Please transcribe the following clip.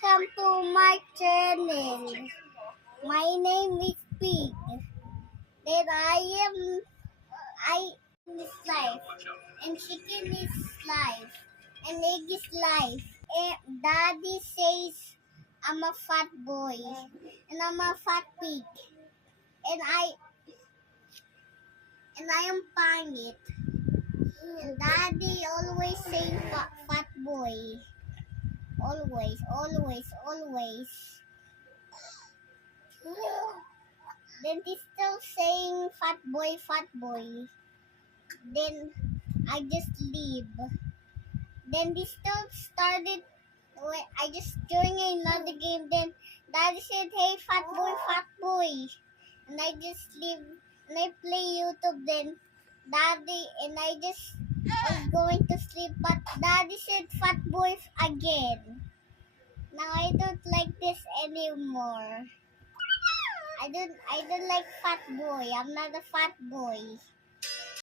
welcome to my channel. My name is Pig. Then I is life, and chicken is life, and egg is life. And Daddy says I'm a fat boy, and I'm a fat pig, and I am pangit. And Daddy always say fat boy, always. Then he's still saying fat boy. Then I just leave. Then he still started. I just joined another game. Then Daddy said, "Hey, fat boy," and I just leave and I play YouTube. Then Daddy and I just was going to sleep, but Daddy said, "Fat boy" again. Now I don't like this anymore. I don't like fat boy. I'm not a fat boy.